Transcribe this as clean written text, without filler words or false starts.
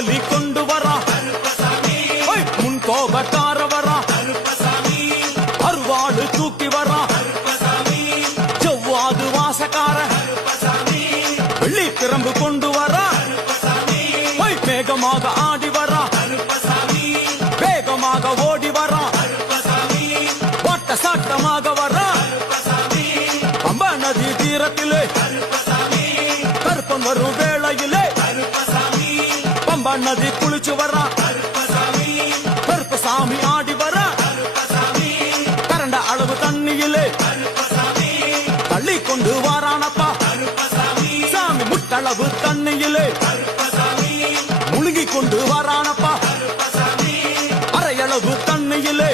காவலி கொண்டு வரா முன் கோபக்கார வரா அருவாடு தூக்கி வரா செவ்வாது வாசக்கார வெள்ளி பிரம்பு கொண்டு வரா வேகமாக ஆடி வரா வேகமாக ஓடி வரா வாட்ட சாட்டமாக வரா பம்பா நதி தீரத்திலே கருப்பன் வரும் வேளையிலே பம்பா நதி குளிச்சு வரா கருப்பசாமி ஆடி வரா கரண்ட அளவு தண்ணியிலே தள்ளி கொண்டு வாரானப்பா சாமி முட்டளவு தண்ணியிலே முழுகி கொண்டு வாரானப்பா அரையளவு தண்ணியிலே